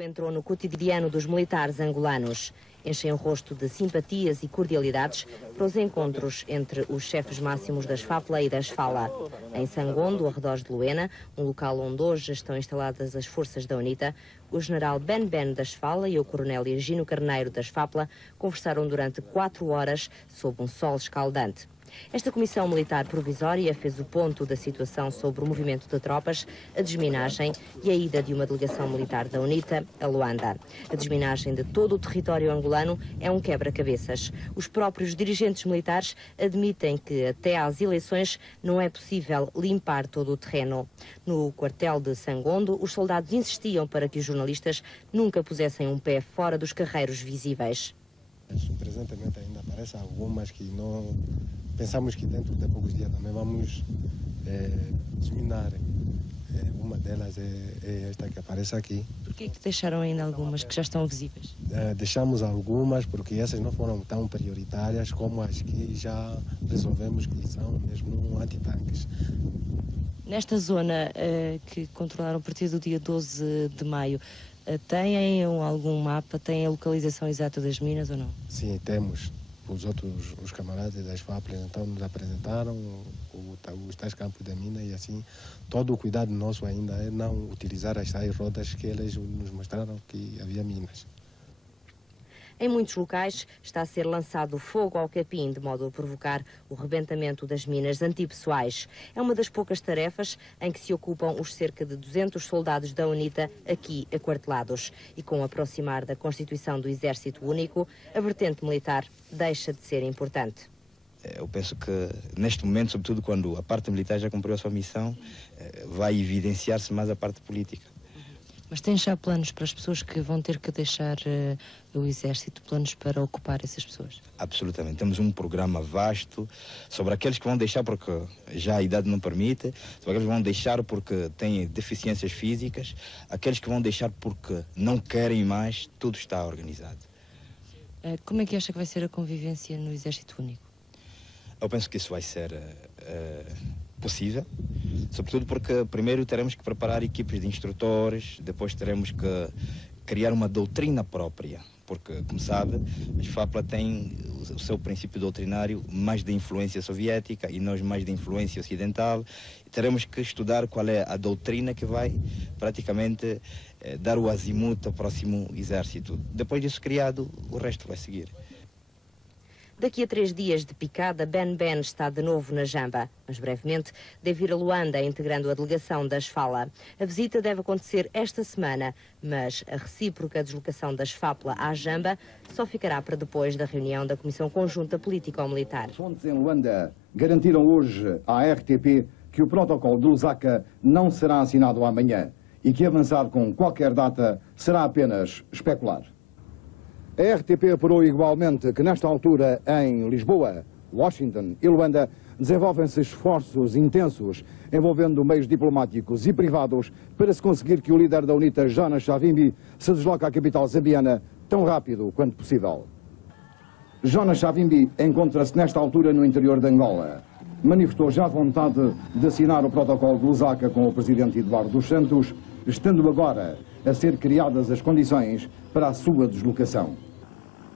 Entrou no cotidiano dos militares angolanos. Enchem o rosto de simpatias e cordialidades para os encontros entre os chefes máximos das FAPLA e das FALA. Em Sangondo, arredores de Luena, um local onde hoje estão instaladas as forças da UNITA, o general Ben das FALA e o coronel Ergino Carneiro das FAPLA conversaram durante 4 horas sob um sol escaldante. Esta comissão militar provisória fez o ponto da situação sobre o movimento de tropas, a desminagem e a ida de uma delegação militar da UNITA a Luanda. A desminagem de todo o território angolano é um quebra-cabeças. Os próprios dirigentes militares admitem que até às eleições não é possível limpar todo o terreno. No quartel de Sangondo, os soldados insistiam para que os jornalistas nunca pusessem um pé fora dos carreiros visíveis. Presentemente ainda aparecem algumas que não... Pensamos que dentro de poucos dias também vamos desminar. Uma delas é esta que aparece aqui. Por que deixaram ainda algumas que já estão visíveis? Deixamos algumas porque essas não foram tão prioritárias como as que já resolvemos que são mesmo antitanques. Nesta zona que controlaram a partir do dia 12 de maio, têm algum mapa, têm a localização exata das minas ou não? Sim, temos. Os camaradas das FAPLA então nos apresentaram os tais campos da mina e assim todo o cuidado nosso ainda é não utilizar as tais rodas que eles nos mostraram que havia minas. Em muitos locais está a ser lançado fogo ao capim de modo a provocar o rebentamento das minas antipessoais. É uma das poucas tarefas em que se ocupam os cerca de 200 soldados da UNITA aqui aquartelados. E com o aproximar da constituição do Exército Único, a vertente militar deixa de ser importante. Eu penso que neste momento, sobretudo quando a parte militar já cumpriu a sua missão, vai evidenciar-se mais a parte política. Mas tem já planos para as pessoas que vão ter que deixar o Exército, planos para ocupar essas pessoas? Absolutamente. Temos um programa vasto sobre aqueles que vão deixar porque já a idade não permite, sobre aqueles que vão deixar porque têm deficiências físicas, aqueles que vão deixar porque não querem mais, tudo está organizado. Como é que acha que vai ser a convivência no Exército Único? Eu penso que isso vai ser possível, sobretudo porque primeiro teremos que preparar equipes de instrutores, depois teremos que criar uma doutrina própria, porque, como sabe, as FAPLA têm o seu princípio doutrinário mais de influência soviética e nós mais de influência ocidental. Teremos que estudar qual é a doutrina que vai praticamente dar o azimuth ao próximo exército. Depois disso criado, o resto vai seguir. Daqui a 3 dias de picada, Ben está de novo na Jamba, mas brevemente deve ir a Luanda, integrando a delegação das FALA. A visita deve acontecer esta semana, mas a recíproca deslocação das FAPLA à Jamba só ficará para depois da reunião da Comissão Conjunta Político-Militar. Fontes em Luanda garantiram hoje à RTP que o protocolo de Lusaka não será assinado amanhã e que avançar com qualquer data será apenas especular. A RTP apurou igualmente que nesta altura em Lisboa, Washington e Luanda desenvolvem-se esforços intensos envolvendo meios diplomáticos e privados para se conseguir que o líder da UNITA, Jonas Savimbi, se desloque à capital zambiana tão rápido quanto possível. Jonas Savimbi encontra-se nesta altura no interior de Angola. Manifestou já vontade de assinar o protocolo de Lusaka com o presidente Eduardo dos Santos, estando agora a ser criadas as condições para a sua deslocação.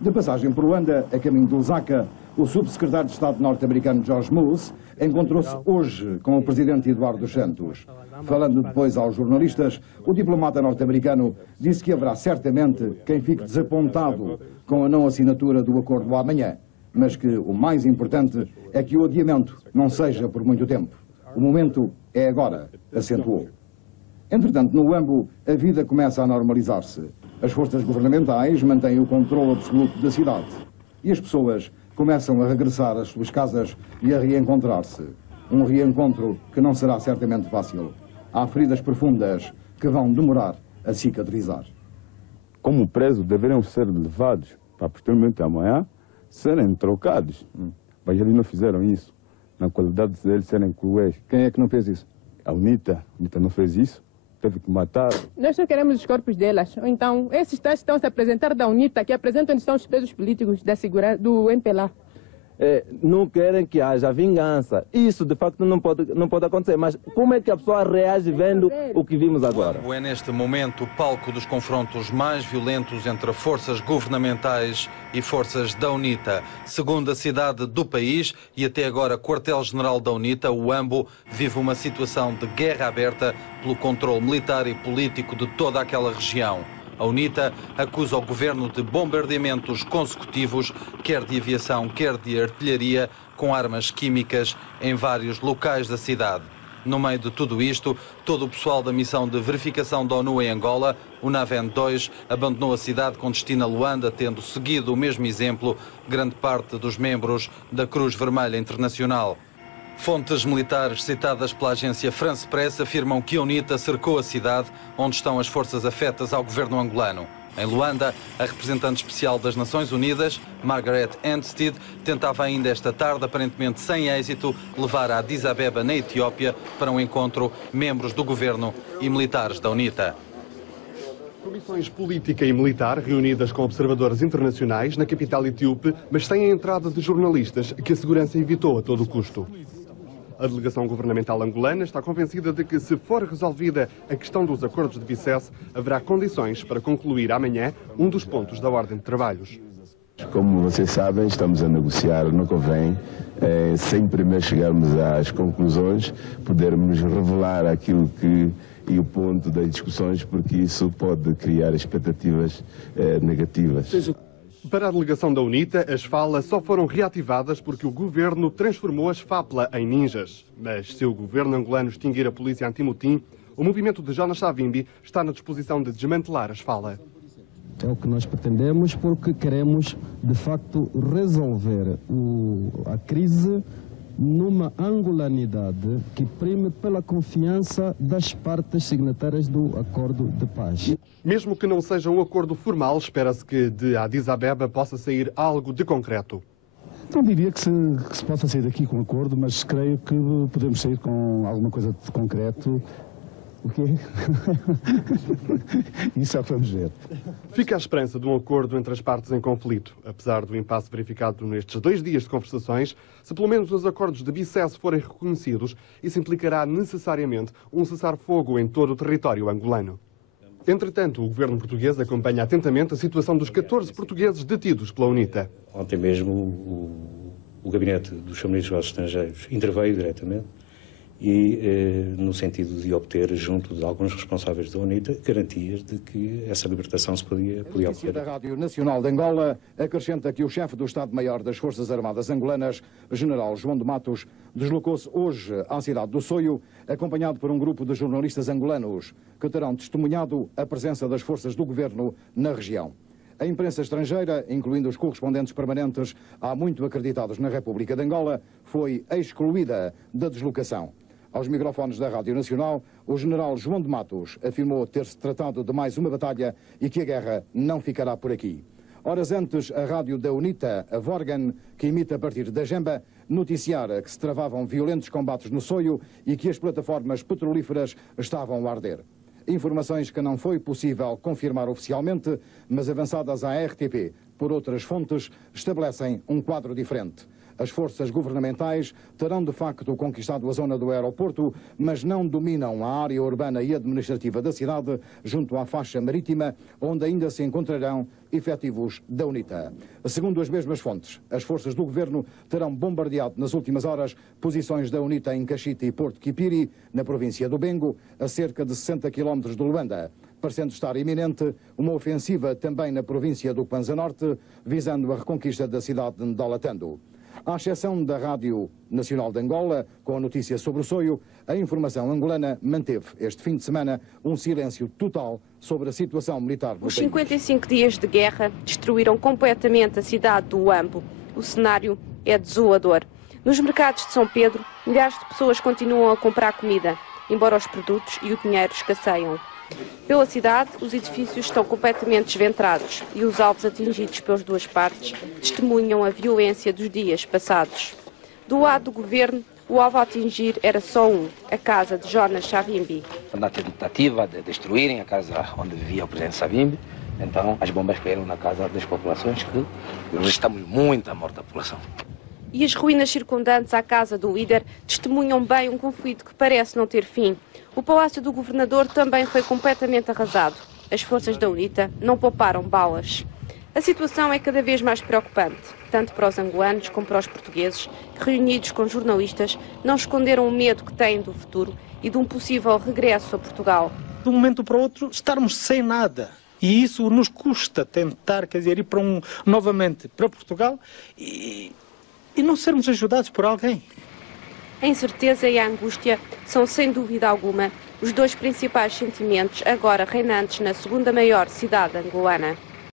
De passagem por Luanda, a caminho de Lusaka, o subsecretário de Estado norte-americano George Moose encontrou-se hoje com o presidente Eduardo dos Santos. Falando depois aos jornalistas, o diplomata norte-americano disse que haverá certamente quem fique desapontado com a não assinatura do acordo amanhã, mas que o mais importante é que o adiamento não seja por muito tempo. O momento é agora, acentuou. Entretanto, no Huambo, a vida começa a normalizar-se. As forças governamentais mantêm o controle absoluto da cidade e as pessoas começam a regressar às suas casas e a reencontrar-se. Um reencontro que não será certamente fácil. Há feridas profundas que vão demorar a cicatrizar. Como presos deveriam ser levados para posteriormente amanhã serem trocados. Mas eles não fizeram isso. Na qualidade deles serem cruéis. Quem é que não fez isso? A UNITA não fez isso. Teve que matar. Nós só queremos os corpos delas. Ou então, esses tais estão se apresentar da UNITA, que apresentam onde estão os presos políticos da segurança, do MPLA. não querem que haja vingança. Isso, de facto, não pode acontecer. Mas como é que a pessoa reage vendo o que vimos agora? É neste momento o palco dos confrontos mais violentos entre forças governamentais e forças da UNITA. Segunda cidade do país e até agora quartel-general da UNITA, o Huambo, vive uma situação de guerra aberta pelo controle militar e político de toda aquela região. A UNITA acusa o governo de bombardeamentos consecutivos, quer de aviação, quer de artilharia, com armas químicas em vários locais da cidade. No meio de tudo isto, todo o pessoal da missão de verificação da ONU em Angola, o NAVEN 2, abandonou a cidade com destino a Luanda, tendo seguido o mesmo exemplo grande parte dos membros da Cruz Vermelha Internacional. Fontes militares citadas pela agência France Press afirmam que a UNITA cercou a cidade onde estão as forças afetas ao governo angolano. Em Luanda, a representante especial das Nações Unidas, Margaret Anstey, tentava ainda esta tarde, aparentemente sem êxito, levar a Addis Abeba, na Etiópia, para um encontro membros do governo e militares da UNITA. Comissões política e militar reunidas com observadores internacionais na capital etíope, mas sem a entrada de jornalistas, que a segurança evitou a todo custo. A delegação governamental angolana está convencida de que, se for resolvida a questão dos acordos de Bicesse, haverá condições para concluir amanhã um dos pontos da ordem de trabalhos. Como vocês sabem, estamos a negociar no COVEM, sem primeiro chegarmos às conclusões, podermos revelar aquilo que e o ponto das discussões, porque isso pode criar expectativas negativas. Para a delegação da UNITA, as falas só foram reativadas porque o governo transformou as FAPLA em ninjas. Mas se o governo angolano extinguir a polícia antimotim, o movimento de Jonas Savimbi está na disposição de desmantelar as FALA. É o que nós pretendemos, porque queremos, de facto, resolver a crise numa angolanidade que prime pela confiança das partes signatárias do acordo de paz. Mesmo que não seja um acordo formal, espera-se que de Addis Abeba possa sair algo de concreto. Não diria que se possa sair daqui com um acordo, mas creio que podemos sair com alguma coisa de concreto. O quê? Isso é o que vamos ver. Fica a esperança de um acordo entre as partes em conflito. Apesar do impasse verificado nestes 2 dias de conversações, se pelo menos os acordos de Bicesse forem reconhecidos, isso implicará necessariamente um cessar-fogo em todo o território angolano. Entretanto, o governo português acompanha atentamente a situação dos 14 portugueses detidos pela UNITA. Ontem mesmo o gabinete dos Ministros dos Estrangeiros interveio diretamente e no sentido de obter, junto de alguns responsáveis da UNITA, garantias de que essa libertação se podia ocorrer. A notícia da Rádio Nacional de Angola acrescenta que o chefe do Estado-Maior das Forças Armadas Angolanas, General João de Matos, deslocou-se hoje à cidade do Soio, acompanhado por um grupo de jornalistas angolanos, que terão testemunhado a presença das forças do governo na região. A imprensa estrangeira, incluindo os correspondentes permanentes há muito acreditados na República de Angola, foi excluída da deslocação. Aos microfones da Rádio Nacional, o general João de Matos afirmou ter-se tratado de mais uma batalha e que a guerra não ficará por aqui. Horas antes, a rádio da UNITA, a Vorgan, que imita a partir da Jemba, noticiara que se travavam violentos combates no Soio e que as plataformas petrolíferas estavam a arder. Informações que não foi possível confirmar oficialmente, mas avançadas à RTP por outras fontes, estabelecem um quadro diferente. As forças governamentais terão de facto conquistado a zona do aeroporto, mas não dominam a área urbana e administrativa da cidade, junto à faixa marítima, onde ainda se encontrarão efetivos da UNITA. Segundo as mesmas fontes, as forças do governo terão bombardeado nas últimas horas posições da UNITA em Caxita e Porto Quipiri, na província do Bengo, a cerca de 60 km de Luanda, parecendo estar iminente uma ofensiva também na província do Kwanza Norte, visando a reconquista da cidade de Ndolatando. À exceção da Rádio Nacional de Angola, com a notícia sobre o Soio, a informação angolana manteve este fim de semana um silêncio total sobre a situação militar do país. Os 55 dias de guerra destruíram completamente a cidade do Huambo. O cenário é desolador. Nos mercados de São Pedro, milhares de pessoas continuam a comprar comida, embora os produtos e o dinheiro escasseiam. Pela cidade, os edifícios estão completamente desventrados e os alvos atingidos pelas duas partes testemunham a violência dos dias passados. Do lado do governo, o alvo a atingir era só a casa de Jonas Savimbi. Na tentativa de destruírem a casa onde vivia o presidente Savimbi, então as bombas caíram na casa das populações, que registramos muita morte da população. E as ruínas circundantes à casa do líder testemunham bem um conflito que parece não ter fim. O palácio do governador também foi completamente arrasado. As forças da UNITA não pouparam balas. A situação é cada vez mais preocupante, tanto para os angolanos como para os portugueses, que, reunidos com jornalistas, não esconderam o medo que têm do futuro e de um possível regresso a Portugal. De um momento para o outro, estarmos sem nada. E isso nos custa tentar, quer dizer, ir novamente para Portugal e não sermos ajudados por alguém. A incerteza e a angústia são, sem dúvida alguma, os dois principais sentimentos agora reinantes na segunda maior cidade angolana.